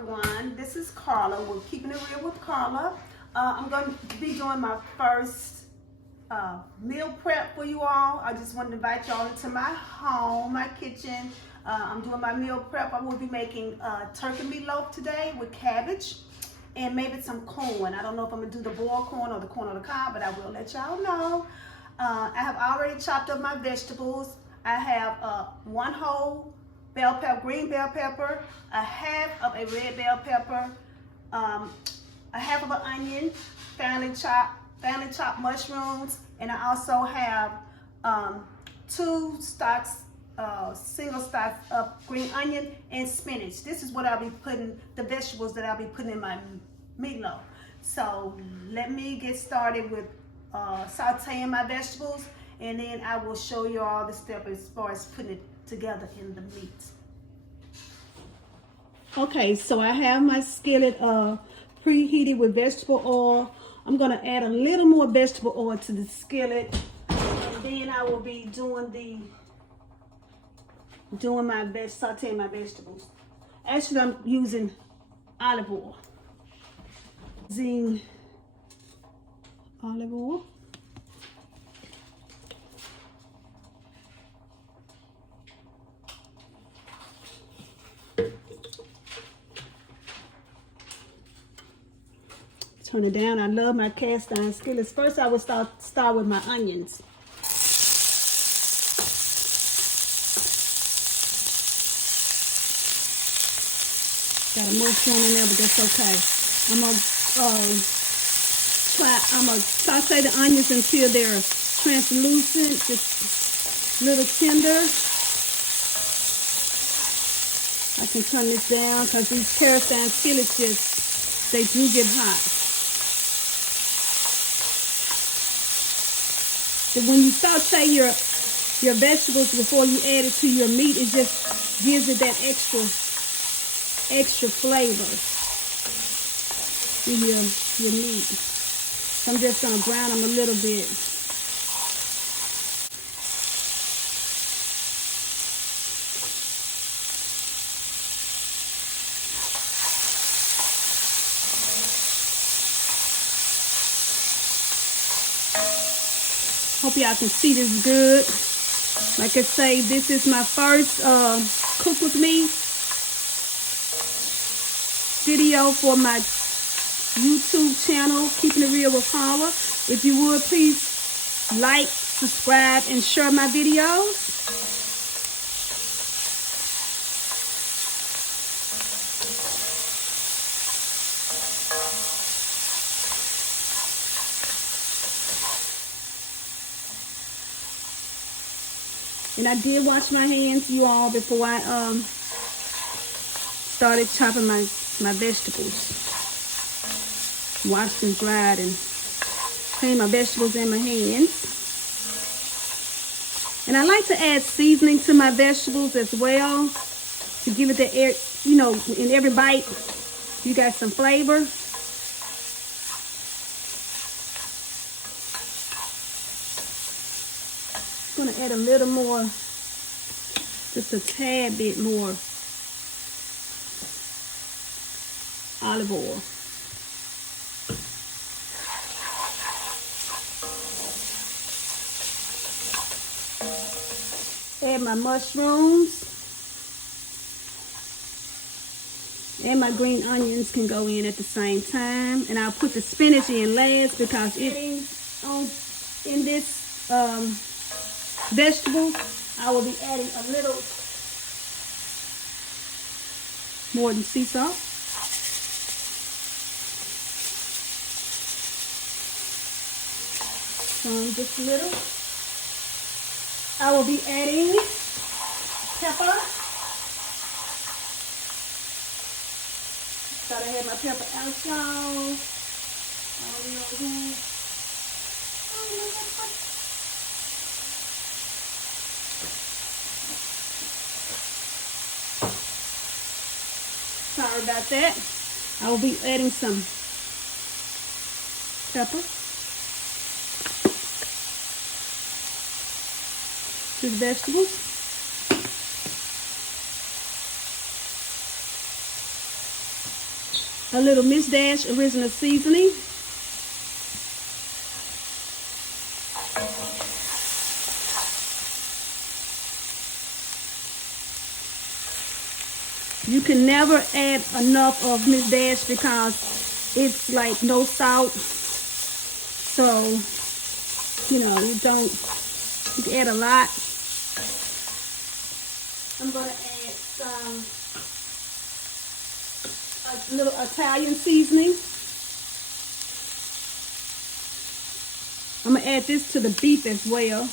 everyone. This is Carla. We're keeping it real with Carla. I'm going to be doing my first meal prep for you all. I just wanted to invite y'all into my home, my kitchen. I'm doing my meal prep. I will be making turkey meatloaf today with cabbage and maybe some corn. I don't know if I'm going to do the boiled corn or the corn on the cob, but I will let y'all know. I have already chopped up my vegetables. I have one whole bell pepper, green bell pepper, a half of a red bell pepper, a half of an onion, finely chopped mushrooms, and I also have two stalks, single stalks of green onion and spinach. This is what I'll be putting, the vegetables that I'll be putting in my meatloaf. So let me get started with sauteing my vegetables, and then I will show you all the steps as far as putting it together in the meat. Okay, so I have my skillet preheated with vegetable oil. I'm going to add a little more vegetable oil to the skillet, and then I will be sauteing my vegetables. Actually, I'm using olive oil. Using olive oil. Turn it down. I love my cast iron skillets. First, I would start with my onions. Got a moisture in there, but that's okay. I'm gonna saute the onions until they're translucent, just a little tender. I can turn this down because these cast iron skillets they do get hot. But when you saute your vegetables before you add it to your meat, it just gives it that extra flavor to your meat. So I'm just gonna brown them a little bit. Hope y'all can see this good. Like I say, this is my first cook with me video for my YouTube channel, Keeping It Real with Carla. If you would, please like, subscribe, and share my videos. And I did wash my hands, you all, before I started chopping my vegetables. Washed and dried and cleaned my vegetables in my hands. And I like to add seasoning to my vegetables as well to give it the air, you know, in every bite you got some flavor. I'm going to add a little more, just a tad bit more olive oil. Add my mushrooms, and my green onions can go in at the same time. And I'll put the spinach in last because in this vegetable, I will be adding a little more than sea salt. Just a little. I will be adding pepper. Thought I had my pepper out, y'all. Sorry about that. I will be adding some pepper to the vegetables. a little Miss Dash original seasoning. You can never add enough of Miss Dash because it's like no salt. So, you know, you can add a lot. I'm going to add a little Italian seasoning. I'm going to add this to the beef as well.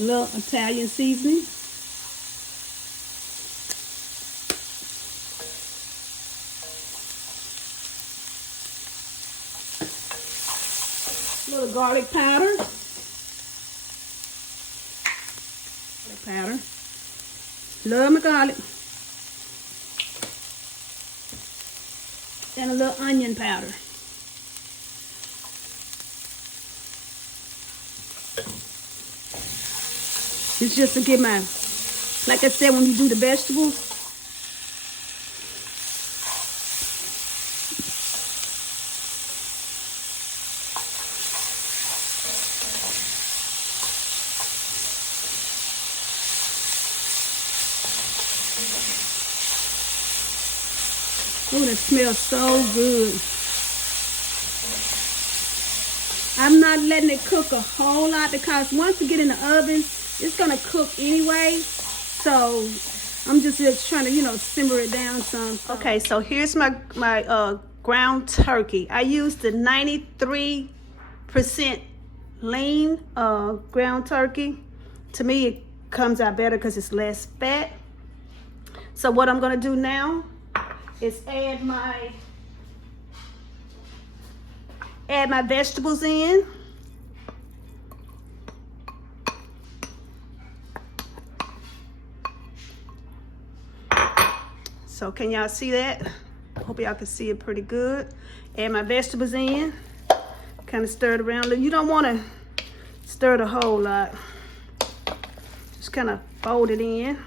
A little Italian seasoning. A little garlic powder. Love my garlic. And a little onion powder. It's just to give my, like I said, when you do the vegetables, ooh, that smells so good. I'm not letting it cook a whole lot because once you get in the oven, it's gonna cook anyway. So I'm just trying to, you know, simmer it down some. Okay, so here's my ground turkey. I used the 93% lean ground turkey. To me, it comes out better because it's less fat. So what I'm gonna do now is add my vegetables in. So can y'all see that? Hope y'all can see it pretty good. Add my vegetables in. Kind of stir it around. You don't want to stir it a whole lot. Just kind of fold it in.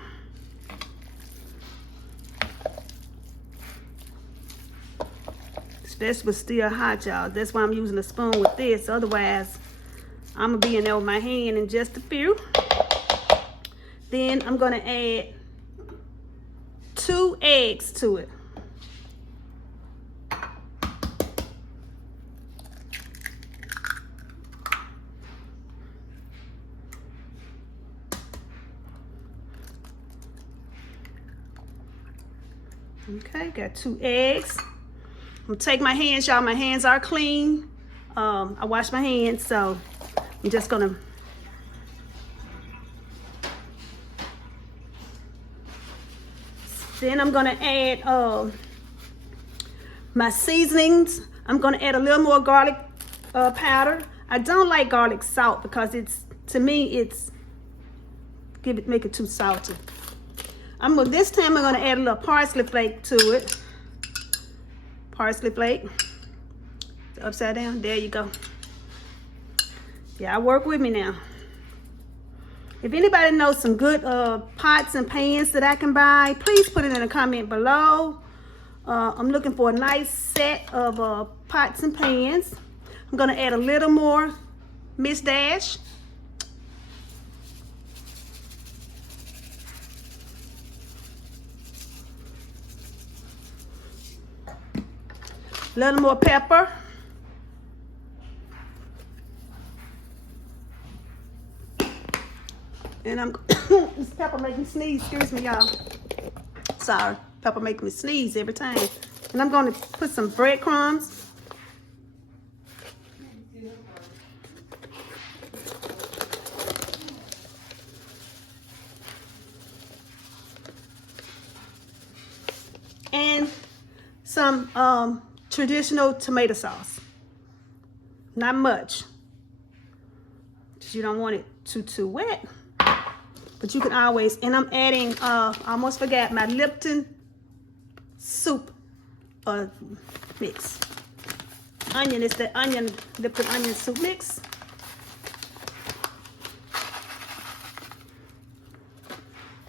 This vegetables still hot, y'all. That's why I'm using a spoon with this. Otherwise, I'm going to be in there with my hand in just a few. Then I'm going to add 2 eggs to it. Okay, got 2 eggs. I'm gonna take my hands, y'all. My hands are clean. I washed my hands, so I'm just gonna then I'm gonna add my seasonings. I'm gonna add a little more garlic powder. I don't like garlic salt because to me make it too salty. This time I'm gonna add a little parsley flake to it. Parsley flake. Upside down. There you go. Yeah, work with me now. If anybody knows some good pots and pans that I can buy, please put it in a comment below. I'm looking for a nice set of pots and pans. I'm gonna add a little more Miss Dash. A little more pepper. And this pepper makes me sneeze. Excuse me, y'all. Sorry, pepper makes me sneeze every time. And I'm going to put some breadcrumbs. And some traditional tomato sauce. Not much. Because you don't want it too wet. But you can always, and I'm adding, I almost forgot, my Lipton soup mix. Onion, it's the Lipton onion soup mix.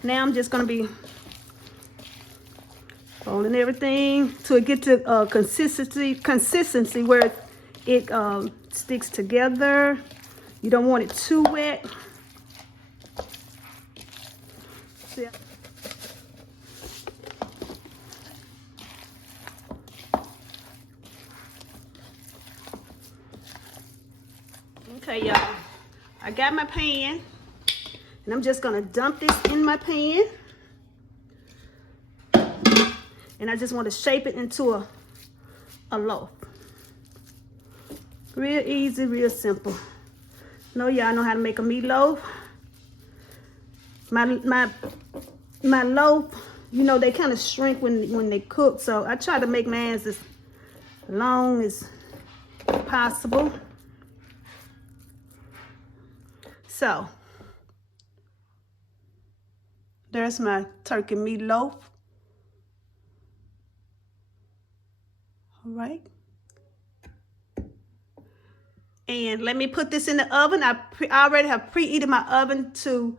Now I'm just gonna be rolling everything till it get to consistency where it sticks together. You don't want it too wet. See? Okay, y'all. I got my pan, and I'm just gonna dump this in my pan. And I just want to shape it into a loaf. Real easy, real simple. I know y'all know how to make a meatloaf. My loaf, you know, they kind of shrink when they cook, so I try to make mine as long as possible. So there's my turkey meatloaf. All right. And let me put this in the oven. I already have preheated my oven to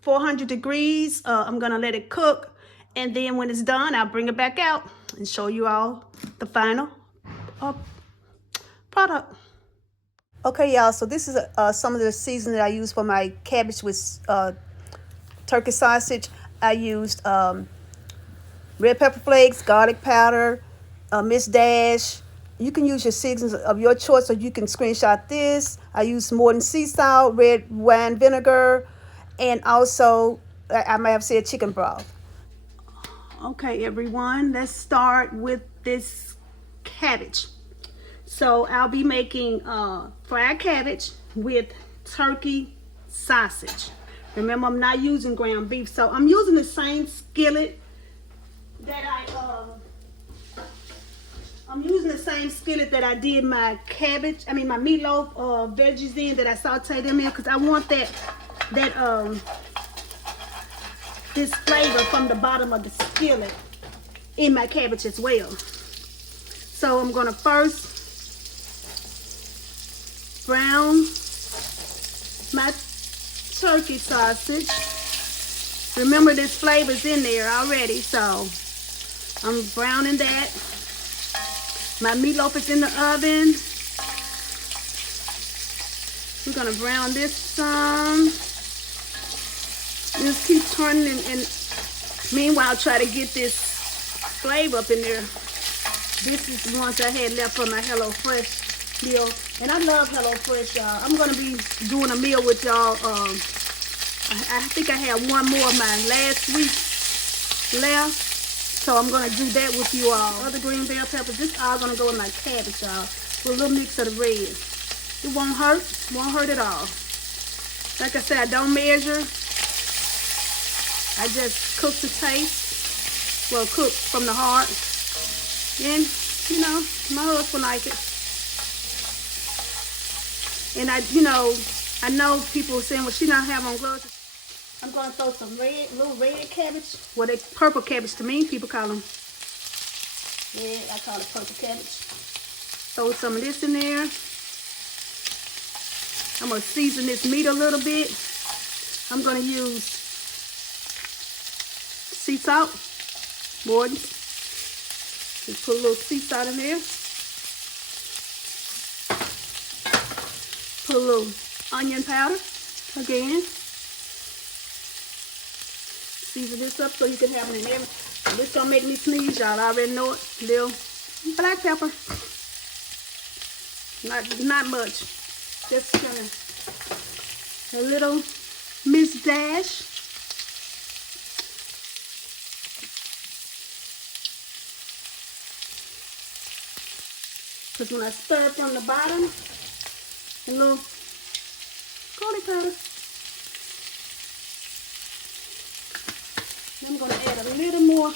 400 degrees. I'm gonna let it cook, and then when it's done, I'll bring it back out and show you all the final product. Okay, y'all, so this is some of the seasoning that I use for my cabbage with turkey sausage. I used red pepper flakes, garlic powder, Miss Dash. You can use your seasonings of your choice, or you can screenshot this. I use more than sea salt, red wine vinegar, and also, I might have said chicken broth. Okay, everyone, let's start with this cabbage. So I'll be making fried cabbage with turkey sausage. Remember, I'm not using ground beef, so I'm using the same skillet that I did my cabbage, my meatloaf veggies in, that I sauteed them in, because I want this flavor from the bottom of the skillet in my cabbage as well. So I'm gonna first brown my turkey sausage. Remember, this flavor's in there already, so I'm browning that. My meatloaf is in the oven. We're gonna brown this some. Just keep turning and meanwhile try to get this flavor up in there. This is the ones I had left from my HelloFresh meal. And I love HelloFresh, y'all. I'm gonna be doing a meal with y'all. I think I had one more of my last week left. So I'm gonna do that with you all. Other green bell peppers, this all gonna go in my cabbage, y'all. With a little mix of the red. It won't hurt at all. Like I said, I don't measure. I just cook to taste. Well, cook from the heart. And, you know, my husband like it. And I know people are saying, well, she not have on gloves. I'm going to throw some little red cabbage. Well, they purple cabbage to me. People call them. Yeah, I call it purple cabbage. Throw some of this in there. I'm going to season this meat a little bit. I'm going to use sea salt. More. Just put a little sea salt in there. Put a little onion powder again. Season this up so you can have it in there. This gonna make me sneeze, y'all. I already know it. Little black pepper. Not much. Just a little Miss Dash. Because when I stir from the bottom, a little garlic powder. Then I'm going to add a little more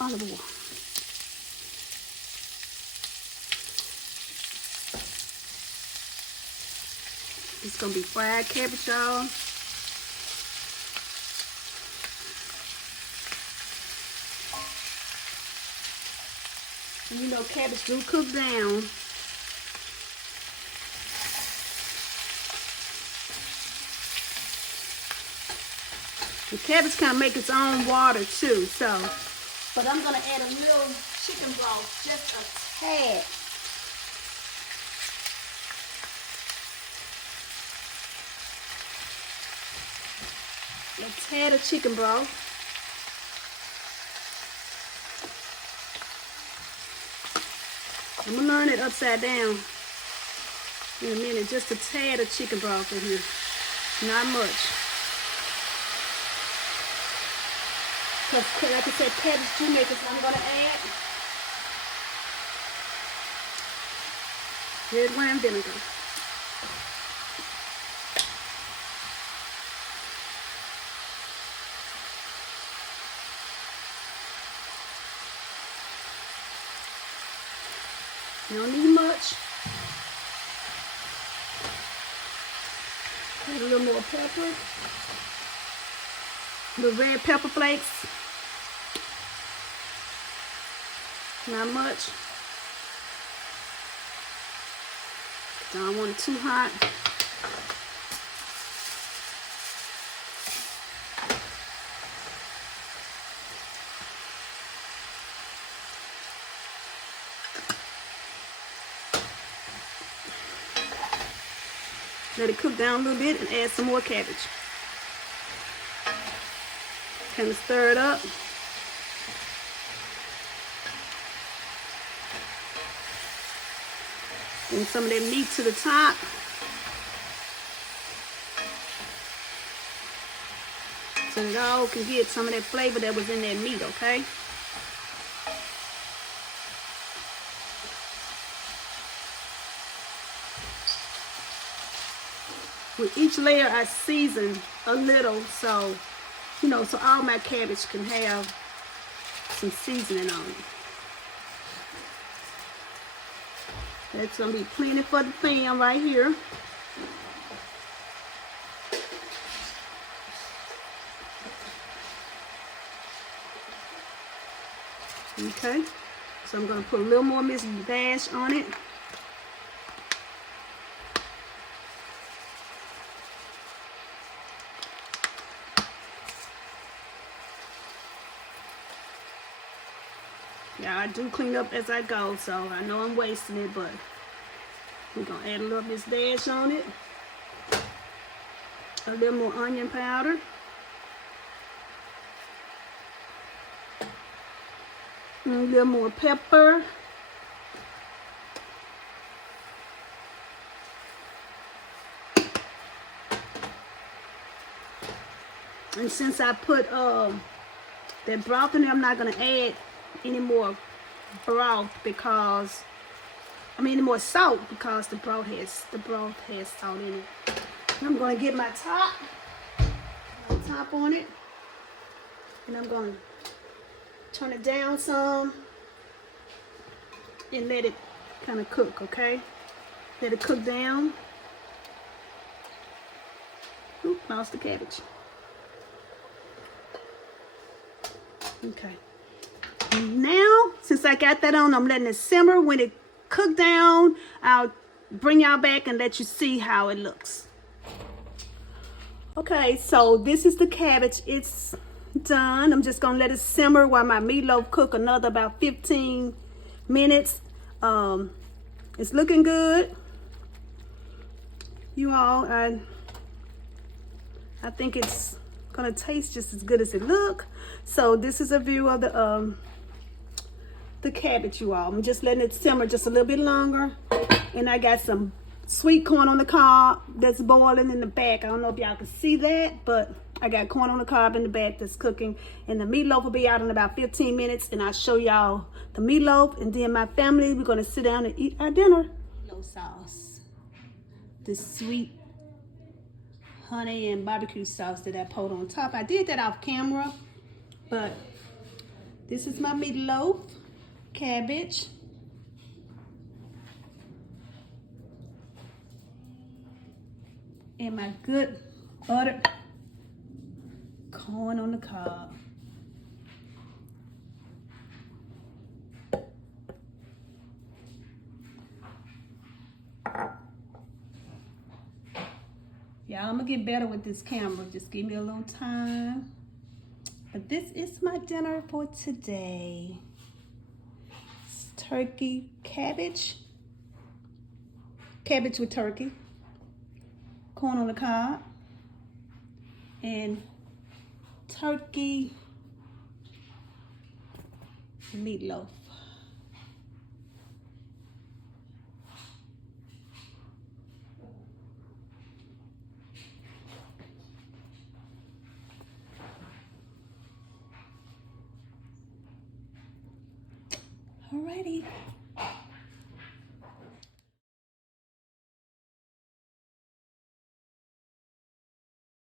olive oil. It's going to be fried cabbage, y'all. And you know, cabbage do cook down. The cabbage kind of make its own water too, so. But I'm gonna add a little chicken broth, just a tad. A tad of chicken broth. I'm gonna learn it upside down in a minute. Just a tad of chicken broth in here, not much. Because like I said, cabbage do make it, so I'm gonna add red wine vinegar. You don't need much. Add a little more pepper. The red pepper flakes. Not much. Don't want it too hot. Let it cook down a little bit and add some more cabbage. Kind of stir it up. And some of that meat to the top. So it all can get some of that flavor that was in that meat, okay? With each layer I season a little, so, you know, so all my cabbage can have some seasoning on it. That's gonna be plenty for the pan right here. Okay, so I'm gonna put a little more Miss Dash on it. Yeah, I do clean up as I go, so I know I'm wasting it, but we're gonna add a little Miss Dash on it. A little more onion powder. And a little more pepper. And since I put that broth in there, I'm not gonna add any more broth because any more salt because the broth has salt in it. And I'm gonna get my top on it, and I'm gonna turn it down some and let it kind of cook. Okay, let it cook down. Oop, lost the cabbage. Okay. Now, since I got that on, I'm letting it simmer. When it cook down, I'll bring y'all back and let you see how it looks. Okay, so this is the cabbage. It's done. I'm just gonna let it simmer while my meatloaf cook another about 15 minutes. It's looking good. You all, I think it's gonna taste just as good as it look. So this is a view of the cabbage, you all. I'm just letting it simmer just a little bit longer. And I got some sweet corn on the cob that's boiling in the back. I don't know if y'all can see that, but I got corn on the cob in the back that's cooking. And the meatloaf will be out in about 15 minutes. And I'll show y'all the meatloaf. And then my family, we're going to sit down and eat our dinner. Meatloaf sauce. The sweet honey and barbecue sauce that I poured on top. I did that off camera, but this is my meatloaf. Cabbage, and my good buttered corn on the cob. Yeah, I'm gonna get better with this camera. Just give me a little time. But this is my dinner for today. It's turkey, cabbage with turkey, corn on the cob, and turkey meatloaf. Alrighty.